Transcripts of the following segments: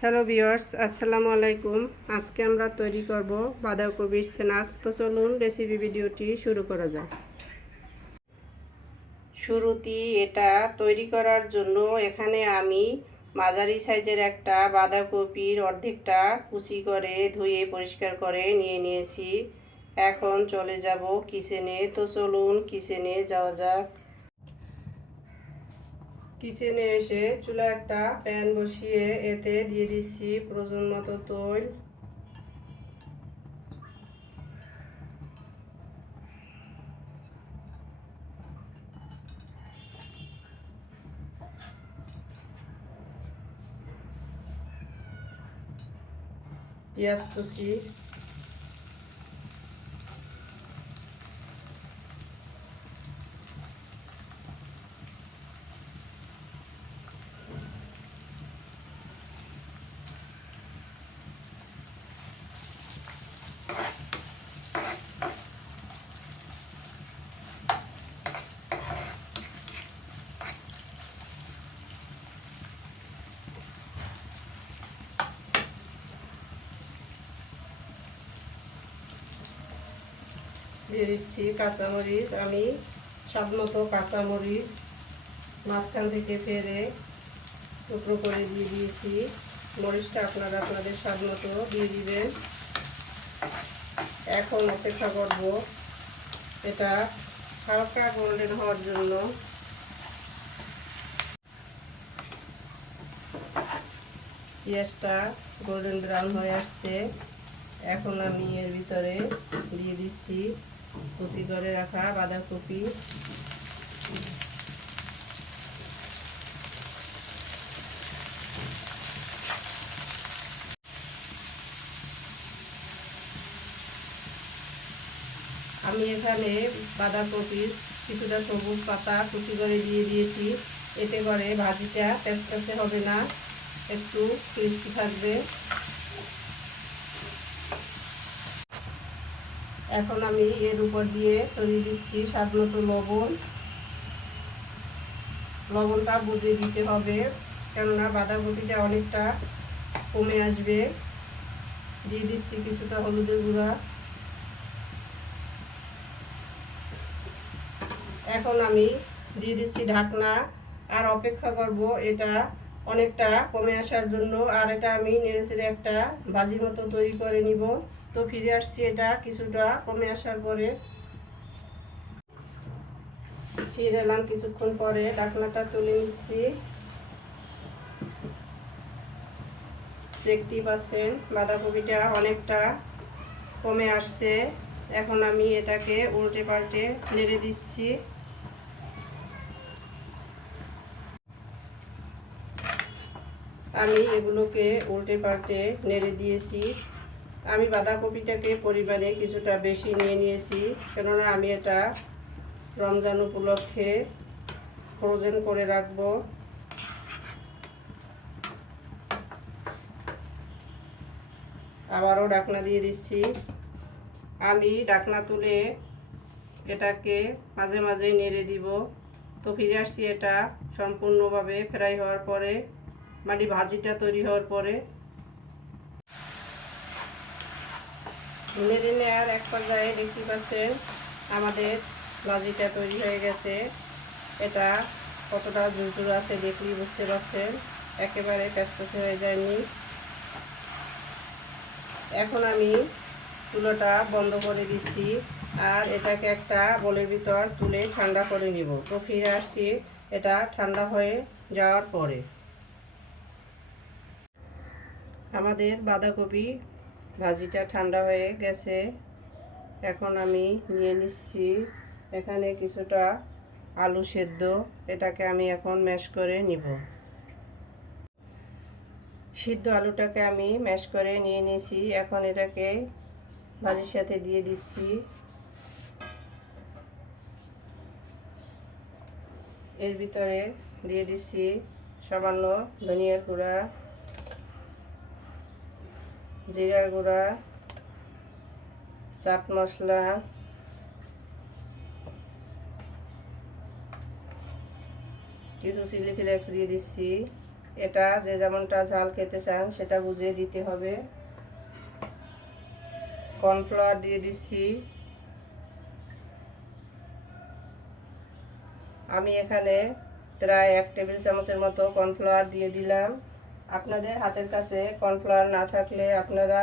Hello viewers, আসসালামু আলাইকুম। আজকে আমরা তৈরি করব বাঁধাকপির স্ন্যাক্স। তো চলুন রেসিপি ভিডিওটি শুরু করা যাক। শুরুতেই এটা তৈরি করার জন্য এখানে আমি মাঝারি সাইজের একটা বাঁধাকপির অর্ধেকটা কুচি করে ধুয়ে পরিষ্কার করে নিয়ে নিয়েছি। এখন চলে যাব কিচেনে। তো চলুন কিচেনে যাওয়া যাক। কিচেনে এসে চুলা একটা প্যান বসিয়ে এতে দিয়ে দিচ্ছি প্রয়োজন মতো তেল। পেঁয়াজ কুচি, দিয়ে দিচ্ছি কাঁচামরিচ। আমি স্বাদ মতো কাঁচামরিচ মাঝখান থেকে ফেলে টুকরো করে দিয়ে দিয়েছি। মরিচটা আপনারা আপনাদের স্বাদ মতো দিয়ে দিবেন। এখন অপেক্ষা করব এটা হালকা গোল্ডেন হওয়ার জন্য। পেঁয়াজটা গোল্ডেন ব্রাউন হয়ে আসছে। এখন আমি এর ভিতরে দিয়ে দিচ্ছি কুচি করে রাখা বাঁধাকপি। আমি এখানে বাঁধাকপির কিছুটা সবুজ পাতা কুচি করে দিয়ে দিয়েছি। এতে করে ভাজিটা প্যাচপ্যাচে হবে না, একটু ক্রিস্পি থাকবে। এখন আমি এর উপর দিয়ে ছড়িয়ে দিচ্ছি স্বাদ মতো লবণ। লবণটা বুঝে দিতে হবে, কেননা বাঁধাকপিটা অনেকটা কমে আসবে। দিয়ে দিচ্ছি কিছুটা হলুদের গুঁড়া। এখন আমি দিয়ে দিচ্ছি ঢাকনা আর অপেক্ষা করব এটা অনেকটা কমে আসার জন্য। আর এটা আমি নেড়েচেড়ে একটা ভাজির মতো তৈরি করে নিব। তো ফিরে আসছি এটা কিছুটা কমে আসার পরে। ফিরে এলাম কিছুক্ষণ পরে, ঢাকনাটা তুলে নিচ্ছি। দেখতেই পাচ্ছেন বাঁধাকপিটা অনেকটা কমে আসছে। এখন আমি এটাকে উল্টে পাল্টে নেড়ে দিচ্ছি। আমি এগুলোকে উল্টে পাল্টে নেড়ে দিয়েছি। আমি বাঁধাকপিটাকে পরিমাণে কিছুটা বেশি নিয়ে নিয়েছি, কেননা আমি এটা রমজান উপলক্ষে ফ্রোজেন করে রাখবো। আবারও ঢাকনা দিয়ে দিচ্ছি। আমি ঢাকনা তুলে এটাকে মাঝে মাঝে নেড়ে দিব। তো ফিরে আসছি এটা সম্পূর্ণভাবে ফ্রাই হওয়ার পরে, মানে ভাজিটা তৈরি হওয়ার পরে। নেড়ে নেওয়ার এক পর্যায়ে দেখতে পাচ্ছেন আমাদের ভাজিটা তৈরি হয়ে গেছে। এটা কতটা ঝুরঝুর আছে দেখলেই বুঝতে পারছেন, একেবারে প্যাচপ্যাচে হয়ে যায়নি। এখন আমি চুলোটা বন্ধ করে দিচ্ছি আর এটাকে একটা বোলের ভিতর তুলে ঠান্ডা করে নিব। তো ফিরে আসছি এটা ঠান্ডা হয়ে যাওয়ার পরে। আমাদের বাঁধাকপি ভাজিটা ঠান্ডা হয়ে গেছে। এখন আমি নিয়ে নিচ্ছি এখানে কিছুটা আলু সেদ্ধ। এটাকে আমি এখন ম্যাশ করে নিব। সিদ্ধ আলুটাকে আমি ম্যাশ করে নিয়ে নিয়েছি। এখন এটাকে ভাজির সাথে দিয়ে দিচ্ছি। এর ভিতরে দিয়ে দিচ্ছি সামান্য ধনিয়ার গুঁড়া, জিরার গুঁড়া, চাট মশলা, কিছু চিলি ফ্লেক্স দিয়ে দিচ্ছি। এটা যে যেমনটা ঝাল খেতে চান সেটা বুঝে দিতে হবে। কর্নফ্লাওয়ার দিয়ে দিচ্ছি। আমি এখানে প্রায় 1 টেবিল চামচের মতো কর্নফ্লাওয়ার দিয়ে দিলাম। আপনাদের হাতের কাছে কর্নফ্লাওয়ার না থাকলে আপনারা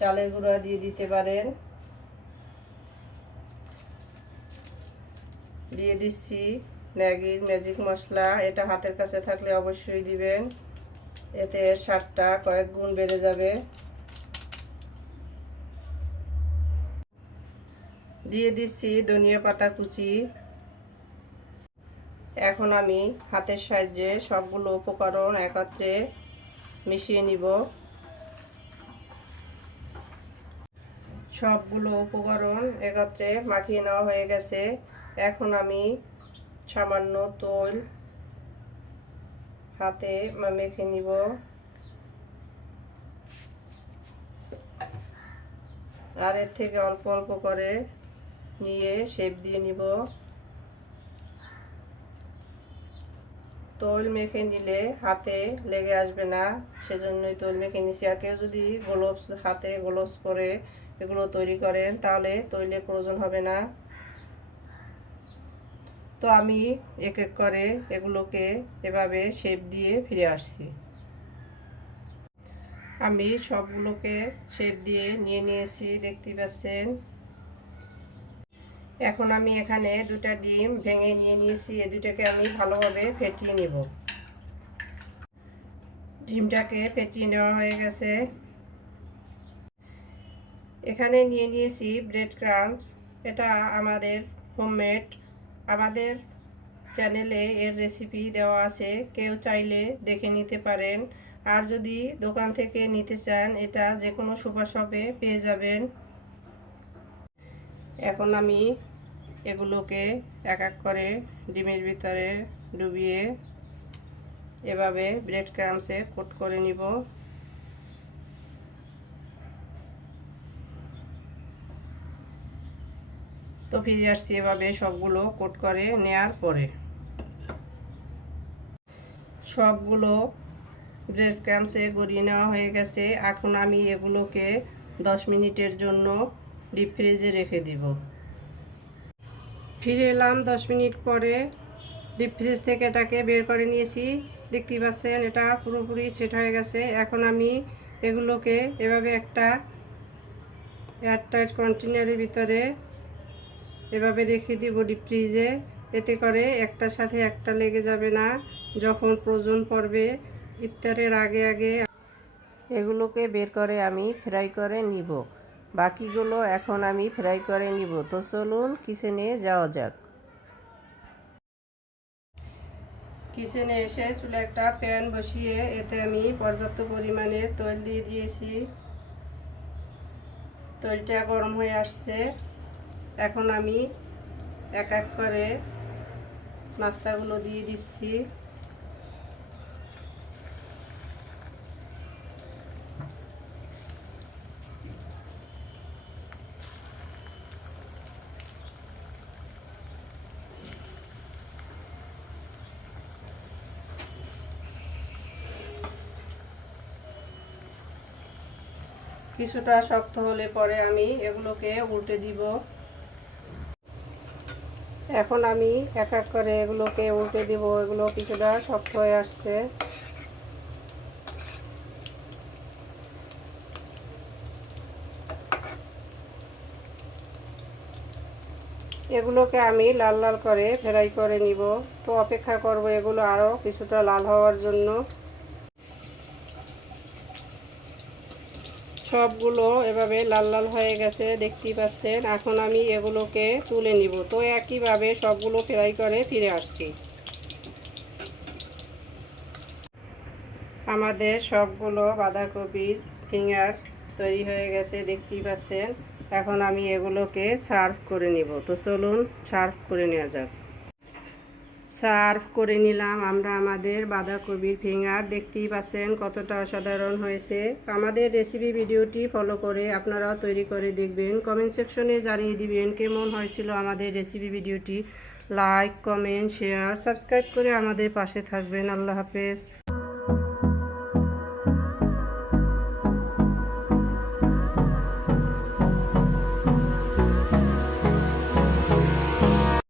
চালের গুঁড়া দিয়ে দিতে পারেন। দিয়ে দিচ্ছি ম্যাগির ম্যাজিক মশলা। এটা হাতের কাছে থাকলে অবশ্যই দিবেন, এতে এর স্বাদটা কয়েক গুণ বেড়ে যাবে। দিয়ে দিচ্ছি ধনিয়া পাতা কুচি। এখন আমি হাতের সাহায্যে সবগুলো উপকরণ একত্রে মিশিয়ে নিব। সবগুলো উপকরণ একত্রে মাখিয়ে নেওয়া হয়ে গেছে। এখন আমি সামান্য তেল হাতে মেখে নিব। আর এর থেকে অল্প অল্প করে নিয়ে শেপ দিয়ে নিব। তেল মেখে নিলে হাতে লেগে আসবে না, সেজন্যই তেল মেখে নিচ্ছি। আর কেউ যদি হাতে গ্লোভস পরে এগুলো তৈরি করেন তাহলে তেলের প্রয়োজন হবে না। তো আমি এক এক করে এগুলোকে এভাবে শেপ দিয়ে ফিরে আসছি। আমি সবগুলোকে শেপ দিয়ে নিয়ে নিয়েছি, দেখতে পাচ্ছেন। এখন আমি এখানে 2টা ডিম ভেঙে নিয়ে নিয়েছি। এই দুটাকে আমি ভালোভাবে ফেটিয়ে নেব। ডিমটাকে ফেটিয়ে নেওয়া হয়ে গেছে। এখানে নিয়ে নিয়েছি ব্রেড ক্রাম্বস। এটা আমাদের হোমমেড। আমাদের চ্যানেলে এর রেসিপি দেওয়া আছে, কেউ চাইলে দেখে নিতে পারেন। আর যদি দোকান থেকে নিতে চান এটা যে কোনো সুপার শপে পেয়ে যাবেন। এখন আমি এগুলোকে এক এক করে ডিমের ভিতরে ডুবিয়ে এভাবে ব্রেড ক্রাম্বসে কোট করে নিব। তো ফিরে আসছি এভাবে সবগুলো কোট করে নেয়ার পরে। সবগুলো ব্রেড ক্রাম্বসে গড়িয়ে নেওয়া হয়ে গেছে। এখন আমি এগুলোকে 10 মিনিটের জন্য ডিপ ফ্রিজে রেখে দিব। ফিরে এলাম 10 মিনিট পরে। ডিপ ফ্রিজ থেকে এটাকে বের করে নিয়েছি, দেখতেই পাচ্ছেন এটা পুরোপুরি সেট হয়ে গেছে। এখন আমি এগুলোকে এভাবে একটা এয়ারটাইট কন্টেনারের ভিতরে এভাবে রেখে দিব ডিপ ফ্রিজে। এতে করে একটার সাথে একটা লেগে যাবে না। যখন প্রয়োজন পড়বে ইফতারের আগে আগে এগুলোকে বের করে আমি ফ্রাই করে নিব। বাকিগুলো এখন আমি ফ্রাই করে নিব। তো চলুন কিচেনে যাওয়া যাক। কিচেনে এসে চুলে একটা প্যান বসিয়ে এতে আমি পর্যাপ্ত পরিমাণে তেল দিয়ে দিয়েছি। তেলটা গরম হয়ে আসছে। এখন আমি এক এক করে নাস্তাগুলো দিয়ে দিচ্ছি। কিছুটা শক্ত হলে পরে আমি এগুলোকে উল্টে দিব। এখন আমি এক এক করে এগুলোকে উল্টে দিব। এগুলো কিছুটা শক্ত হয়ে আসছে। এগুলোকে আমি লাল লাল করে ফ্রাই করে নিব। তো অপেক্ষা করব এগুলো আরও কিছুটা লাল হওয়ার জন্য। সবগুলো এভাবে লাল লাল হয়ে গেছে, দেখতেই পাচ্ছেন। এখন আমি এগুলোকে তুলে নিব। তো একইভাবে সবগুলো ফ্রাই করে ফিরে আসছি। আমাদের সবগুলো বাঁধাকপির ফিঙ্গার তৈরি হয়ে গেছে, দেখতেই পাচ্ছেন। এখন আমি এগুলোকে সার্ভ করে নিব। তো চলুন সার্ভ করে নেওয়া যাক। সার্ভ করে নিলাম আমরা আমাদের বাঁধাকপির ফিঙ্গার। দেখতেই পাচ্ছেন কতটা অসাধারণ হয়েছে। আমাদের রেসিপি ভিডিওটি ফলো করে আপনারাও তৈরি করে দেখবেন। কমেন্ট সেকশনে জানিয়ে দিবেন কেমন হয়েছিল আমাদের রেসিপি ভিডিওটি। লাইক, কমেন্ট, শেয়ার, সাবস্ক্রাইব করে আমাদের পাশে থাকবেন। আল্লাহ হাফেজ।